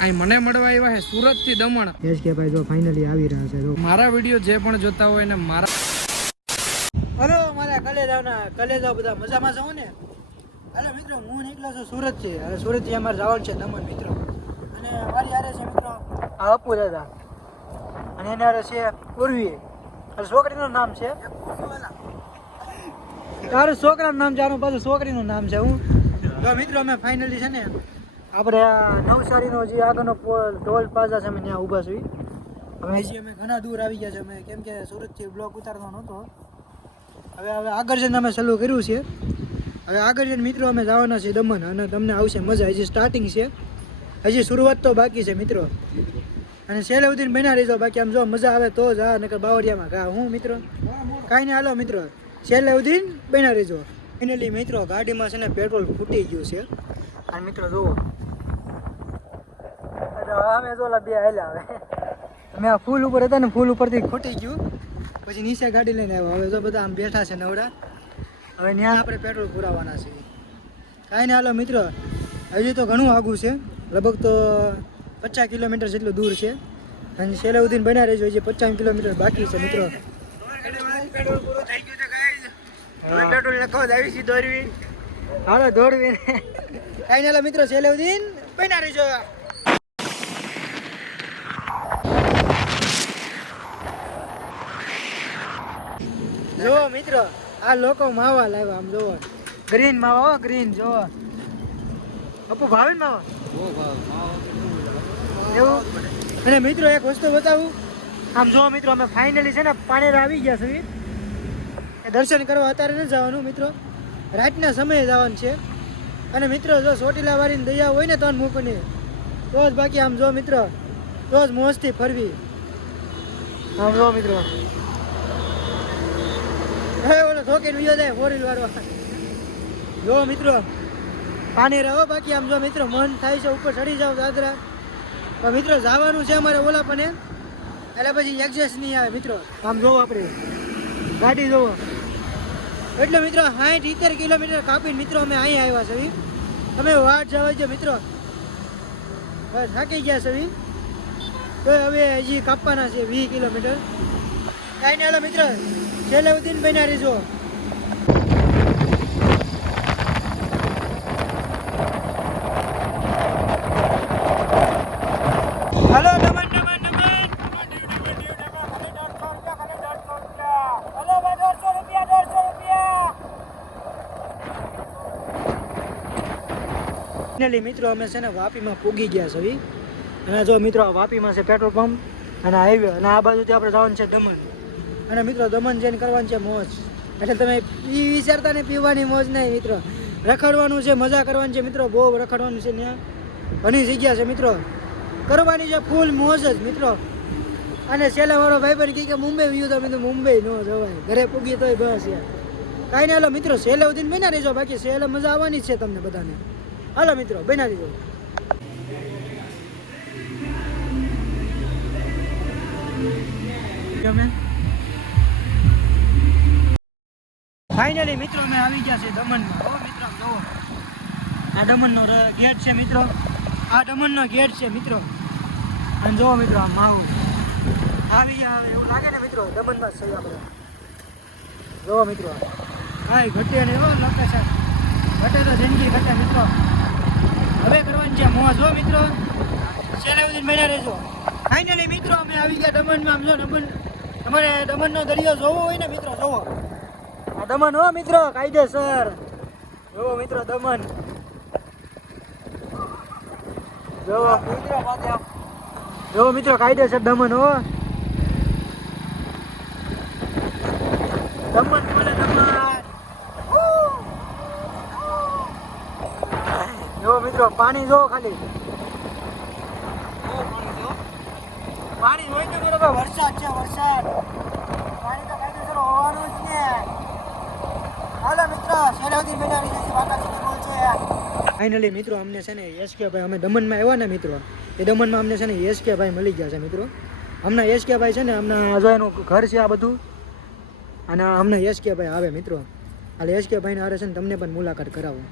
અહીં મને મળવા આવ્યા છે સુરત થી દમણ. એસ કે ભાઈ જો ફાઇનલી આવી રહ્યા છે. જો મારા વિડીયો જે પણ જોતા હોય ને મારા હલો મારા કલેજાઓ બધા મજામાં છો ને? હાલો મિત્રો, હું નીકળ્યો છું સુરત થી. અને સુરત થી અમારે જવાનું છે દમણ મિત્રો. અને મારી હારે છે મિત્રો આ અપુ દાદા, અને એના હારે છે ઉર્વી. અને છોકરીનું નામ છે તારું છોકરાનું નામ છે, આનું પાછું છોકરીનું નામ છે. હું જો મિત્રો અમે ફાઇનલી છે ને આપણે આ નવસારીનો જે આગળનો ટોલ પ્લાઝા છે અમે ત્યાં ઊભા છીએ. હવે હજી અમે ઘણા દૂર આવી ગયા છે અમે, કેમ કે સુરતથી બ્લોક ઉતારવાનો નહોતો. હવે આગળ જઈને અમે ચાલુ કર્યું છે. હવે આગળ જઈને મિત્રો અમે જવાના છીએ દમણ, અને તમને આવશે મજા. હજી સ્ટાર્ટિંગ છે, હજી શરૂઆત તો બાકી છે મિત્રો. અને છેલ્લે સુધી બના રહીજો, બાકી આમ જો મજા આવે તો જ આ, નકર બાવળિયામાં ઘા. હું મિત્રો કાંઈ નહીં, હાલો મિત્રો છેલ્લે સુધી બના રહીજો. ફાઇનલી મિત્રો ગાડીમાં છે ને પેટ્રોલ ફૂટી ગયું છે. અને મિત્રો જુઓ અમે જોલા બે હાલ્યા. હવે અમે આ ફૂલ ઉપર હતા ને, ફૂલ ઉપરથી ખૂટી ગયું, પછી નીચે ગાડી લઈને આવ્યો. હવે જો બધા આમ બેઠા છે નવડા. હવે ત્યાં આપણે પેટ્રોલ પુરાવાના છે. કાંઈ નહીં, હાલો મિત્રો હજી તો ઘણું આઘું છે, લગભગ તો 50 કિલોમીટર જેટલું દૂર છે. અને છેલ્લે સુધી બન્યા રહેજો, હજી 50 કિલોમીટર બાકી છે મિત્રો. પેટ્રોલ પૂરું થઈ ગયું છે ગાઈસ. હવે પેટ્રોલ નખો આવી સી દોરવી. હાલો દોડવી. કાંઈ નહીં, હાલો મિત્રો છેલ્લે સુધી બન્યા રહેજો. જો મિત્રો આ લોકો માવા લાવ્યા, આમ જોવો ગ્રીન માવા, હો ગ્રીન. જોવો અપુ ભાવે ને માવા એવું. અને મિત્રો એક વસ્તુ બતાવું, આમ જો મિત્રો અમે ફાઇનલી છે ને પાણેરા આવી ગયા છે. દર્શન કરવા અત્યારે નથી જવાનું મિત્રો, રાતના સમયે જવાનું છે. અને મિત્રો જો ચોટીલા વાળીની દયા હોય ને તો મૂકની તો જ, બાકી આમ જો મિત્રો તો જ મોજથી ફરવી. આમ જો મિત્રો હે ઓલો ઠોકીને વિયો જાય ફોર વ્હીલ વાળો. જો મિત્રો પાણી રહો, બાકી આમ જો મિત્રો મન થાય છે ઉપર ચડી જાવ દાદરા. પણ મિત્રો જવાનું છે અમારે ઓલા પણ, એટલે પછી એડજસ્ટ નહીં આવે મિત્રો. આમ જોવો આપણે ગાડી જોવો, એટલે મિત્રો 60-70 કિલોમીટર કાપીને મિત્રો અમે અહીં આવ્યા છે. તમે વાટ જવા જો મિત્રો, બસ થાકી ગયા છે તો હવે હજી કાપવાના છે 20 કિલોમીટર. કાંઈ નહીં, હાલો મિત્રો છેલ્લે સુધી બન્યા રહીજો. હાલો દમણ દમણ દમણ. હાલો ભાઈ 150 રૂપિયા 150 રૂપિયા. ફાઇનલી મિત્રો અમે છે ને વાપીમાં પૂગી ગયા છે. અને જો મિત્રો વાપીમાં છે પેટ્રોલ પંપ અને હાઈવે, અને આ બાજુથી આપણે જવાનું છે દમણ. અને મિત્રો દમણ જઈને કરવાની છે મોજ. એટલે તમે વિચારતા ને પીવાની મોજ નહીં મિત્રો, રખડવાનું છે, મજા કરવાની છે મિત્રો, બહુ રખડવાનું છે. ત્યાં ઘણી જગ્યા છે મિત્રો, કરવાની છે ફૂલ મોજ જ મિત્રો. અને છેલ્લા મારો ભાઈ બન કે મુંબઈ વ્યૂ તો મેં મુંબઈ ન જવાય, ઘરે પૂગી તોય બસ યાર. કાંઈ નહીં, હાલો મિત્રો છેલ્લે સુધી બના રહેજો, બાકી છેલ્લે મજા આવવાની જ છે તમને બધાને. હાલો મિત્રો બના દેજો. ફાઇનલી મિત્રો અમે આવી ગયા છે દમણમાં. હો મિત્રો જુઓ આ દમણનો ગેટ છે મિત્રો, આ દમણનો ગેટ છે મિત્રો. અને જુઓ મિત્રો આ માવું આવી ગયા એવું લાગે ને મિત્રો, દમણમાં જ છે આપણે. જુઓ મિત્રો કાંઈ ઘટે ને એવો લોકેશન ઘટે તો જિંદગી ઘટે મિત્રો. હવે કરવાની છે મોજ. હો મિત્રો છેલ્લે સુધી બન્યા રહેજો. ફાઇનલી મિત્રો અમે આવી ગયા દમણમાં. આમ જો દમણ, તમારે દમણનો દરિયો જોવો હોય ને મિત્રો, જોવો આ દમણ. હો મિત્રો કાયદેસર જોવો મિત્રો દમણ જોવો મિત્રો, જોવો મિત્રો કાયદેસર દમણ. હો દમણ બોલે દમણ. જોવો મિત્રો પાણી જોવો, ખાલી પાણી હોય તો બરોબર. વરસાદ છે, વરસાદ, પાણી તો કાયદેસર હોવાનું જ ને. હાલો મિત્રો છેલ્લે સુધી બના રહી જશે. વાકાજી બોલ છે. ફાઇનલી મિત્રો અમને છે ને એસકે ભાઈ, અમે દમણમાં આવ્યા ને મિત્રો, એ દમણમાં અમને છે ને એસકે ભાઈ મળી ગયા છે મિત્રો. હમણાં એસકે ભાઈ છે ને હમણાં જો એનું ઘર છે આ બધું, અને હમણાં એસકે ભાઈ આવે મિત્રો. હાલ એસકે ભાઈને હારે છે ને તમને પણ મુલાકાત કરાવું.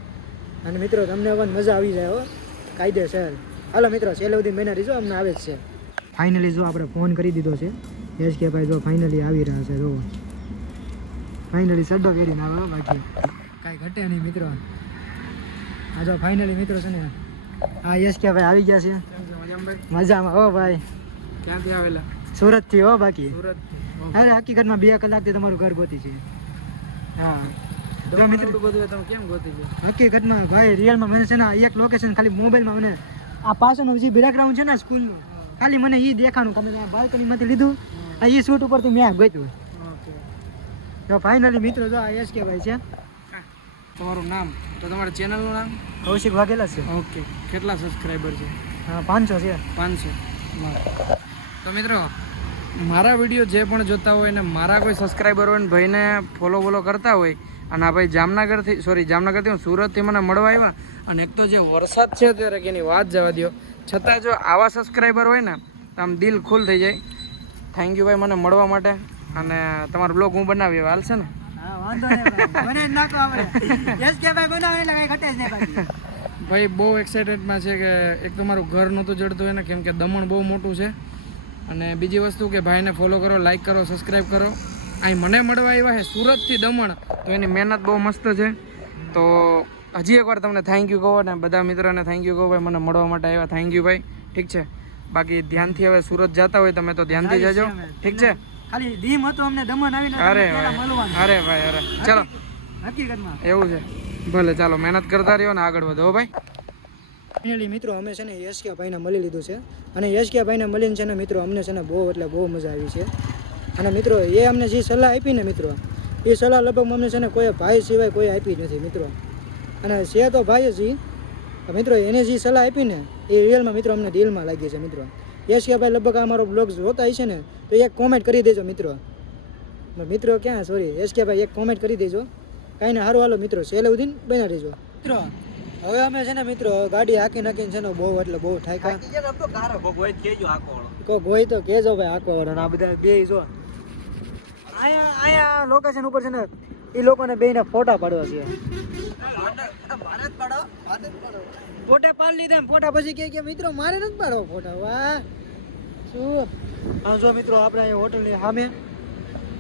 અને મિત્રો તમને પણ મજા આવી જાય હો કાયદેસર. હાલો મિત્રો છેલ્લે સુધી મહિના રીજો અમને આવે જ છે. ફાઇનલી જો આપણે ફોન કરી દીધો છે એસ કે ભાઈ જો ફાઇનલી આવી રહ્યા છે. જો ફાઇનલી સડ્ડો કરીને આવે બાકી કાંઈ ઘટે નહીં મિત્રો. આ જો ફાઇનલી મિત્રો છે ને હા એસ કે ભાઈ આવી ગયા છે. મજામાં હો ભાઈ. ક્યાંથી આવેલા? સુરતથી હો બાકી. સુરત. અરે હકીકતમાં 2 કલાકથી તમારું ઘર ગોતી છે. હા જો મિત્રો બધું તમે કેમ ગોતી છે? હકીકતમાં ભાઈ રિયલમાં મને છે ને એક લોકેશન ખાલી મોબાઈલમાં મને આ પાછળનું જે બેકગ્રાઉન્ડ છે ને સ્કૂલનું ખાલી મને એ દેખાણું તમે બાલ્કનીમાંથી લીધું આ એ શૂટ ઉપરથી મેં ગોત્યું. તો ફાઇનલી મિત્રો જો આ એસ કે ભાઈ છે. તમારું નામ તો તમારા ચેનલનું નામ? કૌશિક વાઘેલા છે. ઓકે. કેટલા સબસ્ક્રાઈબર છે? હા 500 છે. 500. તો મિત્રો મારા વિડીયો જે પણ જોતા હોય ને મારા કોઈ સબસ્ક્રાઈબર હોય ને ભાઈને ફોલો કરતા હોય અને આ ભાઈ જામનગરથી હું સુરતથી મને મળવા આવ્યા અને એક તો જે વરસાદ છે અત્યારે કે એની વાત જવા દો છતાં જો આવા સબસ્ક્રાઈબર હોય ને તો આમ દિલ ખુલ થઈ જાય. થેન્ક યુ ભાઈ મને મળવા માટે અને તમારો બ્લોગ હું બનાવી હવે હાલશે ને? હા વાંધો નહીં બને જ નાખો આપણે એસ કે ભાઈ બનાવે એટલે કાંઈ ઘટે જ નહીં બાકી. ભાઈ બહુ એક્સાઇટેડમાં છે કે એક તો મારું ઘર નહોતું જડતું એને કેમ કે દમણ બહુ મોટું છે અને બીજી વસ્તુ કે ભાઈને ફોલો કરો, લાઈક કરો, સબસ્ક્રાઈબ કરો. અહીં મને મળવા આવ્યા છે સુરતથી દમણ તો એની મહેનત બહુ મસ્ત છે. તો હજી એકવાર તમને થેન્ક યુ કહો ને બધા મિત્રોને થેન્ક યુ કહો ભાઈ મને મળવા માટે આવ્યા. થેન્ક યુ ભાઈ. ઠીક છે બાકી ધ્યાનથી હવે સુરત જતા હોય તમે તો ધ્યાનથી જજો. ઠીક છે ખાલી ડીમ હતો અમને દમણ આવીને અરે ભાઈ અરે ચાલો હકીકતમાં એવું છે. ભલે ચાલો મહેનત કરતા રહ્યો ને આગળ વધો ભાઈ. ફાઇનલી મિત્રો અમે છે ને યશ કે ભાઈને મળી લીધું છે અને યશ કે ભાઈને મળીને છે ને મિત્રો અમને છે ને બહુ એટલે બહુ મજા આવી છે. અને મિત્રો એ અમને જે સલાહ આપી ને મિત્રો એ સલાહ લગભગ અમને છે ને કોઈ ભાઈ સિવાય કોઈ આપી નથી મિત્રો. અને છે તો ભાઈ જ મિત્રો એને જે સલાહ આપી ને એ રિયલમાં મિત્રો અમને દિલમાં લાગી છે મિત્રો. યશ કે ભાઈ લગભગ અમારો બ્લોગ જોતા હશે ને તો એક કોમેન્ટ કરી દેજો મિત્રો. મિત્રો ક્યાં સોરી યશ કે ભાઈ એક કોમેન્ટ કરી દેજો. કાંઈ ને સારું હાલો મિત્રો છેલ્લે સુધી બન્યા રહેજો મિત્રો. હવે અમે છે ને મિત્રો ગાડી હાંકી નાખીને છે ને બહુ એટલે બહુ ઠાકા કોઈ ગોઈ તો કહેજો ભાઈ આખો વાળો આ બધા બે જો અહીંયા લોકેશન ઉપર છે ને એ લોકોને બેને ફોટા પાડવા છે. ફોટા પાડી લીધા ફોટા પછી કે મિત્રો મારે નથી પાડવા ફોટા. વાહ શું હા જો મિત્રો આપણે અહીંયા હોટલની સામે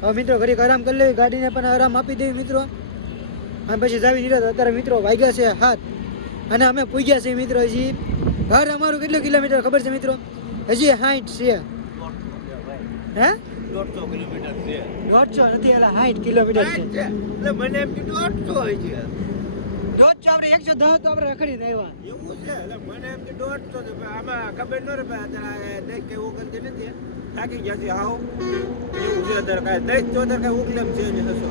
હવે મિત્રો ઘડીક આરામ કરી લેવી ગાડીને પણ આરામ આપી દેવી મિત્રો અને પછી જાવી નીકળ્યા. અત્યારે મિત્રો વાગ્યા છે 7 અને અમે પૂગ્યા છીએ મિત્રો. હજી ઘર અમારું કેટલું કિલોમીટર ખબર છે મિત્રો? હજી 60 છે. હે 150 કિલોમીટર છે. 150 નથી એટલે 60 કિલોમીટર છે. એટલે મને એમ કીધું 150 હોય છે. 150 આપણે 110 તો આપણે રખડીને આવ્યા એવું છે. એટલે મને એમ કીધું 150 છે આમાં ખબર ન રહે અત્યારે દેખ કે ઉગલતી નથી થાકી ગયા છે હાવ એવું છે. અત્યારે કાંઈ દેખ તો અત્યારે કાંઈ ઉગલેમ છે નહીં હસો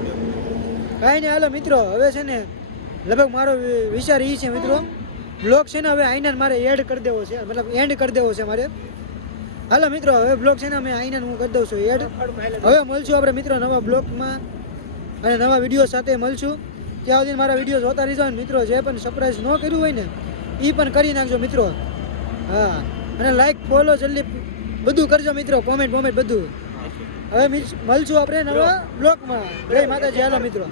કાંઈ નહીં. હાલો મિત્રો હવે છે ને લગભગ મારો વિચાર એ છે મિત્રો બ્લોગ છે ને હવે આઈનાને મારે એડ કરી દેવો છે મતલબ એન્ડ કરી દેવો છે મારે. હાલો મિત્રો હવે બ્લોગ છે ને અમે આઈનાને હું કરી દઉં છું એડ. હવે મળશું આપણે મિત્રો નવા બ્લોગમાં અને નવા વિડીયો સાથે મળશું. ત્યાં સુધી મારા વિડીયો જોતા રહેજો ને મિત્રો જે પણ સરપ્રાઈઝ ન કર્યું હોય ને એ પણ કરી નાખજો મિત્રો. હા અને લાઈક ફોલો જલ્દી બધું કરજો મિત્રો કોમેન્ટ બધું. હવે મળશું આપણે નવા બ્લોગમાં. જય માતાજી. હાલો મિત્રો.